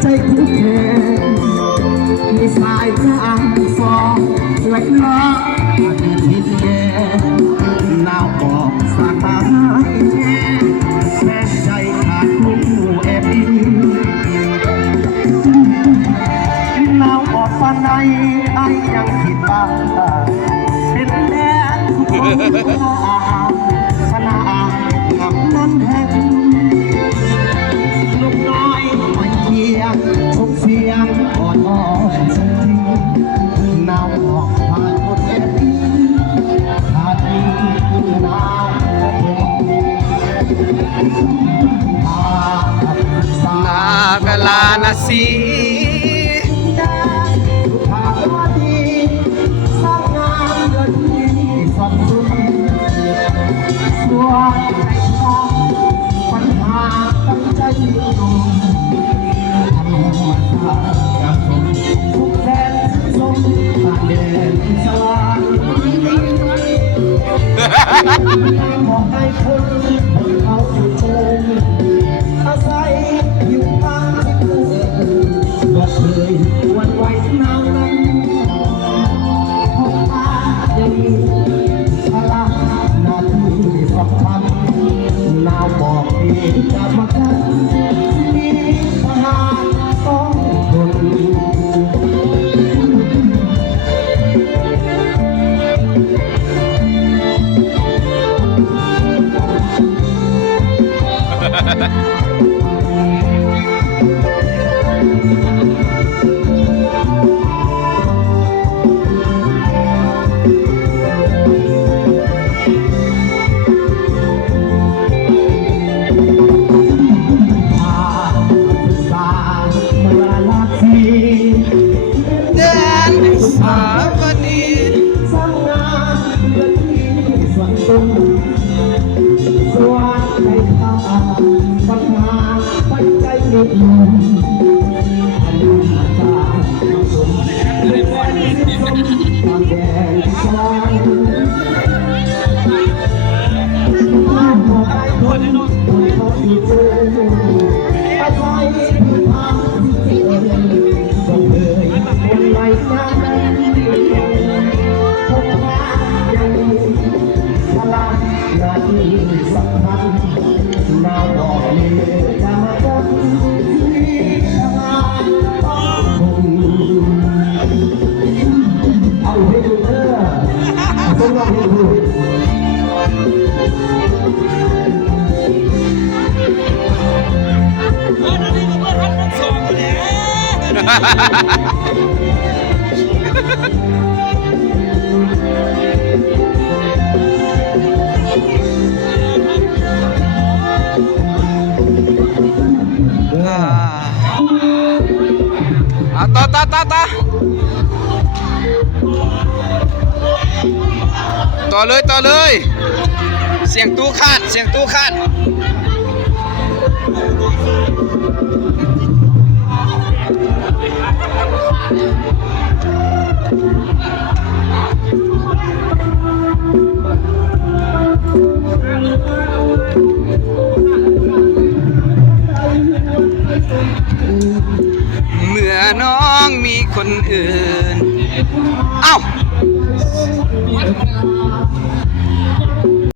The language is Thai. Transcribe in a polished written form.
ใจคู่แข่งมีสายตาฟองไหลล้อทิดแย่หนาวบอกสาตายแย่แม่ใจขาดคู่แอบอินหนาวออกฝันในไอยังคิดบ้าเป็นแดนทุกคนสนามทำนั้นแห่งลูกน้อยมาเคียงทุกเสียงอ่อนอ่อนจริงหนาวออกผ่านคนแอบอินขาดอินหนาวนากลานาสีมองให้คนเขาอยู่โจมอาศัยอยู่ทางที่กูบอกเคยวันไหวหนาวนั้นพบตายังมีพลังหน้าที่สำคัญหนาวบอกเองจะมากันมีทหารต้องทนต่อเลยเสียงตู้คาดเมื่อน้องมีคนอื่นเอ้า